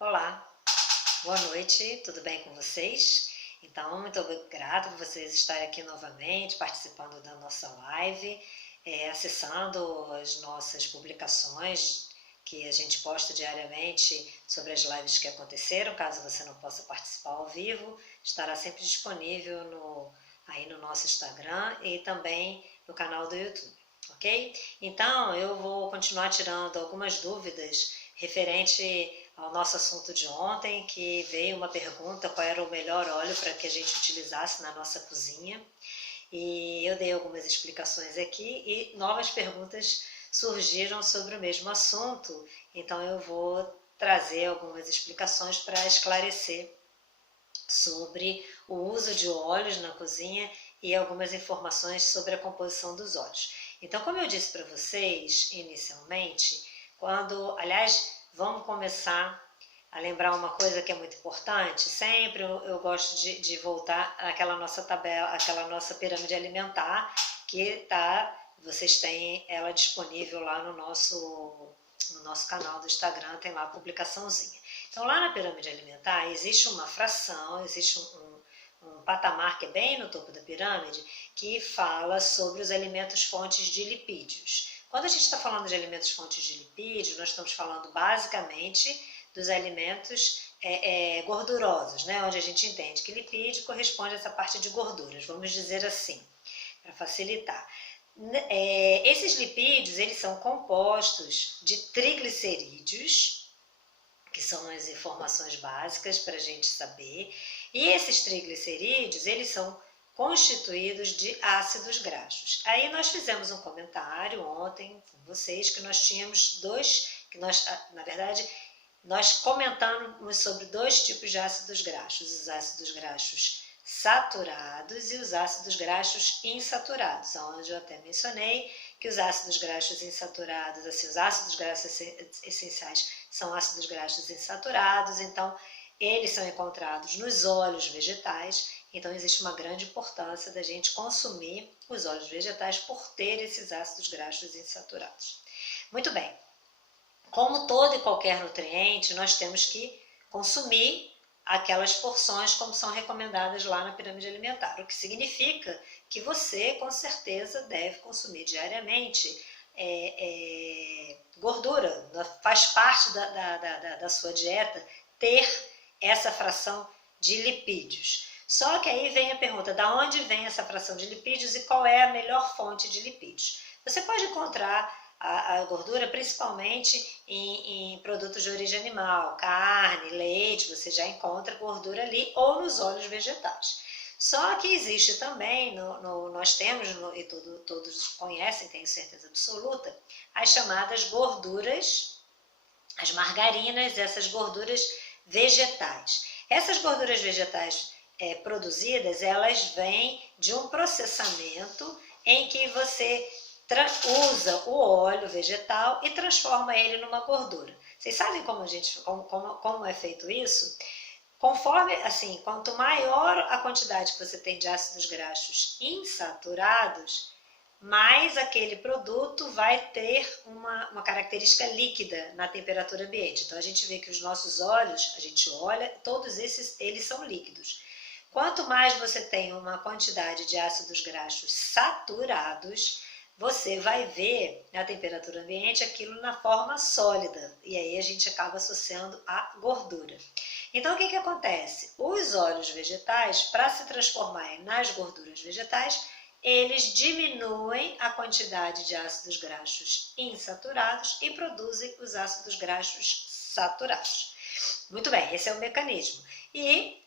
Olá, boa noite, tudo bem com vocês? Então, muito grata por vocês estarem aqui novamente, participando da nossa live, acessando as nossas publicações que a gente posta diariamente sobre as lives que aconteceram. Caso você não possa participar ao vivo, estará sempre disponível aí no nosso Instagram e também no canal do YouTube, ok? Então, eu vou continuar tirando algumas dúvidas referente ao nosso assunto de ontem, que veio uma pergunta qual era o melhor óleo para que a gente utilizasse na nossa cozinha. E eu dei algumas explicações aqui e novas perguntas surgiram sobre o mesmo assunto, então eu vou trazer algumas explicações para esclarecer sobre o uso de óleos na cozinha e algumas informações sobre a composição dos óleos. Então, como eu disse para vocês inicialmente, aliás, vamos começar a lembrar uma coisa que é muito importante. Sempre eu gosto de voltar àquela nossa tabela, àquela nossa pirâmide alimentar, vocês têm ela disponível lá no nosso canal do Instagram, tem lá a publicaçãozinha. Então, lá na pirâmide alimentar, existe uma fração, existe um patamar que é bem no topo da pirâmide, que fala sobre os alimentos fontes de lipídios. Quando a gente está falando de alimentos fontes de lipídios, nós estamos falando basicamente dos alimentos gordurosos, né? Onde a gente entende que lipídio corresponde a essa parte de gorduras, vamos dizer assim, para facilitar. Esses lipídios, eles são compostos de triglicerídeos, que são as informações básicas para a gente saber, e esses triglicerídeos, eles são constituídos de ácidos graxos. Aí nós fizemos um comentário ontem com vocês que nós tínhamos na verdade, nós comentamos sobre dois tipos de ácidos graxos, os ácidos graxos saturados e os ácidos graxos insaturados, onde eu até mencionei que os ácidos graxos insaturados, assim, os ácidos graxos essenciais são ácidos graxos insaturados, então eles são encontrados nos óleos vegetais, então existe uma grande importância da gente consumir os óleos vegetais por ter esses ácidos graxos insaturados. Muito bem, como todo e qualquer nutriente, nós temos que consumir aquelas porções como são recomendadas lá na pirâmide alimentar, o que significa que você, com certeza, deve consumir diariamente gordura, faz parte da sua dieta ter essa fração de lipídios. Só que aí vem a pergunta, da onde vem essa fração de lipídios e qual é a melhor fonte de lipídios? Você pode encontrar a gordura principalmente em produtos de origem animal, carne, leite, você já encontra gordura ali, ou nos óleos vegetais. Só que existe também, nós temos, e todos conhecem, tenho certeza absoluta, as chamadas gorduras, as margarinas, essas gorduras vegetais. Essas gorduras vegetais produzidas, elas vêm de um processamento em que você usa o óleo vegetal e transforma ele numa gordura. Vocês sabem como é feito isso? Conforme, assim, quanto maior a quantidade que você tem de ácidos graxos insaturados, mais aquele produto vai ter uma característica líquida na temperatura ambiente. Então a gente vê que os nossos óleos, a gente olha, todos eles são líquidos. Quanto mais você tem uma quantidade de ácidos graxos saturados, você vai ver na temperatura ambiente aquilo na forma sólida, e aí a gente acaba associando a gordura. Então o que acontece? Os óleos vegetais, para se transformarem nas gorduras vegetais, eles diminuem a quantidade de ácidos graxos insaturados e produzem os ácidos graxos saturados. Muito bem, esse é o mecanismo. E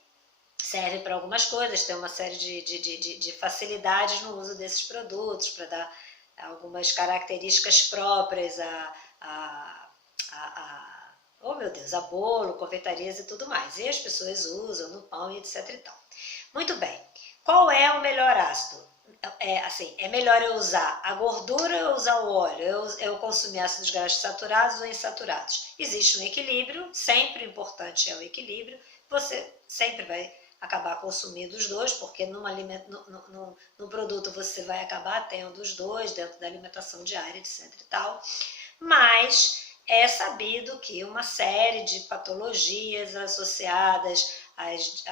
serve para algumas coisas, tem uma série de facilidades no uso desses produtos, para dar algumas características próprias oh meu Deus, a bolo, confeitarias e tudo mais. E as pessoas usam no pão e etc e tal. Muito bem, qual é o melhor ácido? É melhor eu usar a gordura ou usar o óleo? Eu consumir ácidos graxos saturados ou insaturados? Existe um equilíbrio, sempre importante é o equilíbrio. Você sempre vai acabar consumindo os dois, porque no produto você vai acabar tendo os dois dentro da alimentação diária, etc e tal. Mas é sabido que uma série de patologias associadas às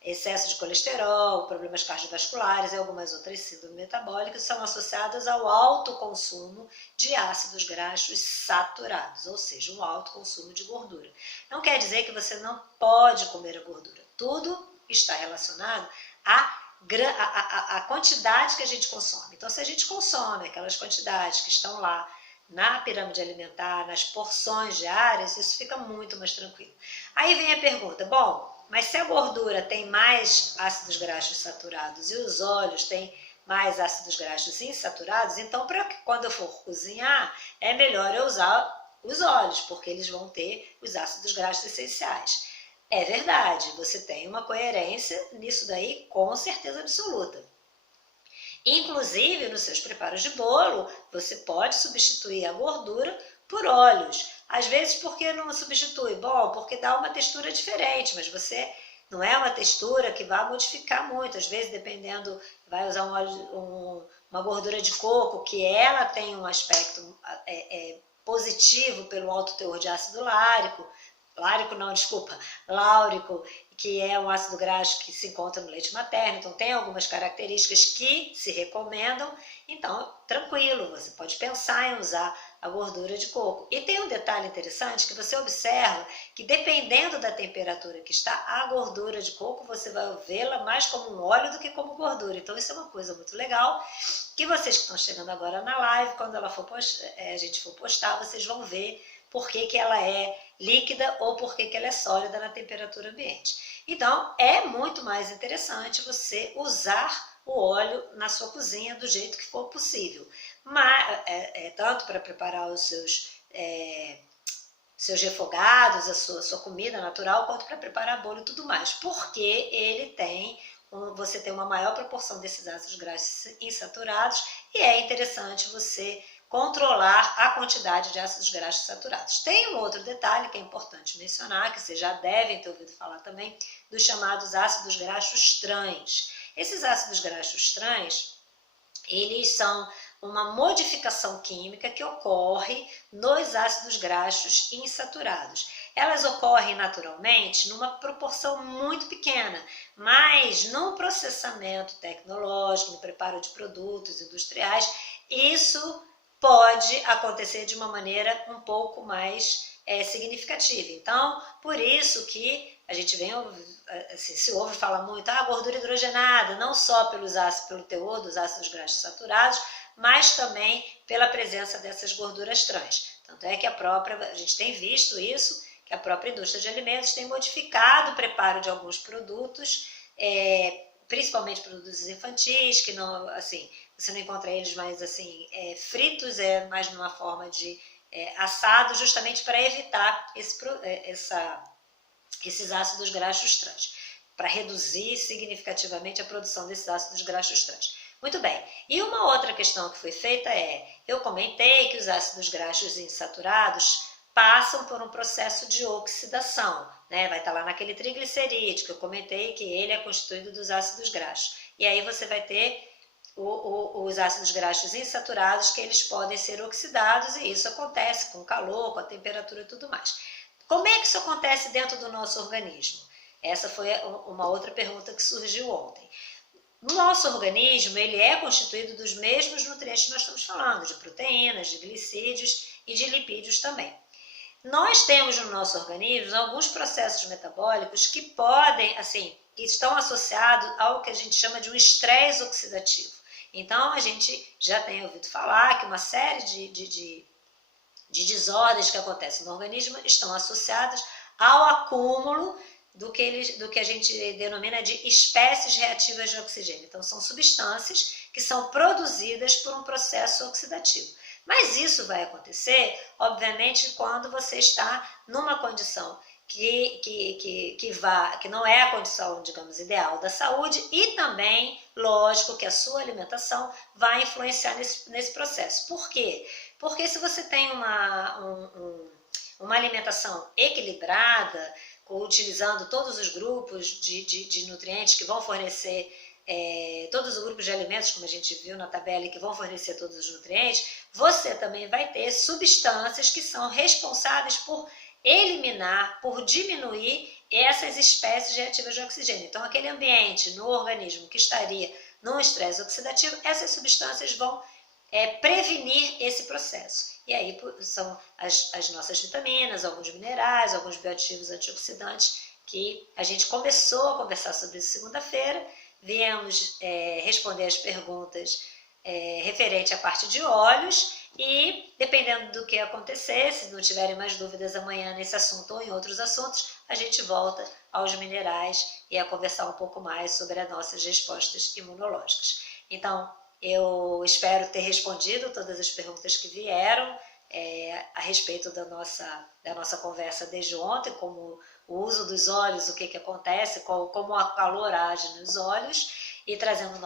excesso de colesterol, problemas cardiovasculares e algumas outras síndromes metabólicas são associadas ao alto consumo de ácidos graxos saturados, ou seja, um alto consumo de gordura. Não quer dizer que você não pode comer a gordura. Tudo está relacionado à quantidade que a gente consome. Então, se a gente consome aquelas quantidades que estão lá na pirâmide alimentar, nas porções diárias, isso fica muito mais tranquilo. Aí vem a pergunta, bom, mas se a gordura tem mais ácidos graxos saturados e os óleos têm mais ácidos graxos insaturados, então quando eu for cozinhar, é melhor eu usar os óleos, porque eles vão ter os ácidos graxos essenciais. É verdade, você tem uma coerência nisso daí com certeza absoluta. Inclusive, nos seus preparos de bolo, você pode substituir a gordura por óleos. Às vezes, por que não substitui? Bom, porque dá uma textura diferente, mas você não é uma textura que vai modificar muito. Às vezes, dependendo, vai usar uma gordura de coco, que ela tem um aspecto positivo pelo alto teor de ácido láurico, láurico, que é um ácido graxo que se encontra no leite materno, então tem algumas características que se recomendam, então tranquilo, você pode pensar em usar a gordura de coco. E tem um detalhe interessante que você observa que dependendo da temperatura que está a gordura de coco, você vai vê-la mais como um óleo do que como gordura, então isso é uma coisa muito legal, que vocês que estão chegando agora na live, quando ela a gente for postar, vocês vão ver por que ela é líquida ou por que ela é sólida na temperatura ambiente. Então, é muito mais interessante você usar o óleo na sua cozinha do jeito que for possível. Mas, tanto para preparar os seus refogados, a sua comida natural, quanto para preparar bolo e tudo mais. Porque ele você tem uma maior proporção desses ácidos graxos insaturados e é interessante você controlar a quantidade de ácidos graxos saturados. Tem um outro detalhe que é importante mencionar, que vocês já devem ter ouvido falar também, dos chamados ácidos graxos trans. Esses ácidos graxos trans, eles são uma modificação química que ocorre nos ácidos graxos insaturados. Elas ocorrem naturalmente numa proporção muito pequena, mas no processamento tecnológico, no preparo de produtos industriais, isso pode acontecer de uma maneira um pouco mais significativa. Então, por isso que a gente se ouve falar muito, gordura hidrogenada, não só pelo teor dos ácidos graxos saturados, mas também pela presença dessas gorduras trans. Tanto é que a gente tem visto isso, que a própria indústria de alimentos tem modificado o preparo de alguns produtos, principalmente produtos infantis, que não, assim, você não encontra eles mais assim, fritos, mais numa forma de assado, justamente para evitar esses ácidos graxos trans, para reduzir significativamente a produção desses ácidos graxos trans. Muito bem, e uma outra questão que foi feita eu comentei que os ácidos graxos insaturados passam por um processo de oxidação, né? Vai estar lá naquele triglicerídeo que eu comentei que ele é constituído dos ácidos graxos. E aí você vai ter os ácidos graxos insaturados que eles podem ser oxidados e isso acontece com o calor, com a temperatura e tudo mais. Como é que isso acontece dentro do nosso organismo? Essa foi uma outra pergunta que surgiu ontem. No nosso organismo, ele é constituído dos mesmos nutrientes que nós estamos falando, de proteínas, de glicídios e de lipídios também. Nós temos no nosso organismo alguns processos metabólicos que que estão associados ao que a gente chama de um estresse oxidativo. Então, a gente já tem ouvido falar que uma série de desordens que acontecem no organismo estão associadas ao acúmulo do que a gente denomina de espécies reativas de oxigênio. Então, são substâncias que são produzidas por um processo oxidativo. Mas isso vai acontecer, obviamente, quando você está numa condição que não é a condição, digamos, ideal da saúde e também, lógico, que a sua alimentação vai influenciar nesse processo. Por quê? Porque se você tem uma alimentação equilibrada, utilizando todos os grupos de nutrientes que vão fornecer todos os grupos de alimentos, como a gente viu na tabela, que vão fornecer todos os nutrientes, você também vai ter substâncias que são responsáveis por eliminar, por diminuir essas espécies reativas de oxigênio. Então, aquele ambiente no organismo que estaria num estresse oxidativo, essas substâncias vão prevenir esse processo. E aí são as nossas vitaminas, alguns minerais, alguns bioativos antioxidantes, que a gente começou a conversar sobre isso segunda-feira. Viemos responder as perguntas referente à parte de óleos e, dependendo do que acontecer, se não tiverem mais dúvidas amanhã nesse assunto ou em outros assuntos, a gente volta aos minerais e a conversar um pouco mais sobre as nossas respostas imunológicas. Então, eu espero ter respondido todas as perguntas que vieram a respeito da nossa conversa desde ontem, como o uso dos óleos, o que acontece, como o calor age nos olhos, e trazendo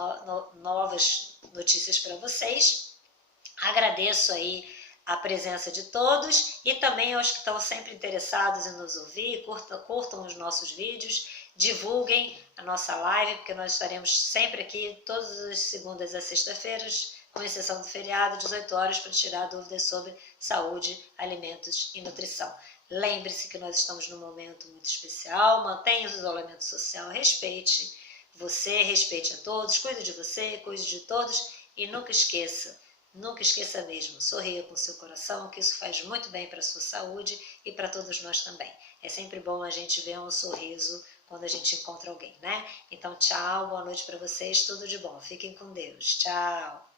novas notícias para vocês. Agradeço aí a presença de todos e também aos que estão sempre interessados em nos ouvir, curtam os nossos vídeos, divulguem a nossa live, porque nós estaremos sempre aqui, todas as segundas às sextas-feiras, com exceção do feriado, 18 horas, para tirar dúvidas sobre saúde, alimentos e nutrição. Lembre-se que nós estamos num momento muito especial, mantenha o isolamento social, respeite você, respeite a todos, cuide de você, cuide de todos e nunca esqueça mesmo, sorria com seu coração, que isso faz muito bem para a sua saúde e para todos nós também. É sempre bom a gente ver um sorriso quando a gente encontra alguém, né? Então, tchau, boa noite para vocês, tudo de bom, fiquem com Deus, tchau!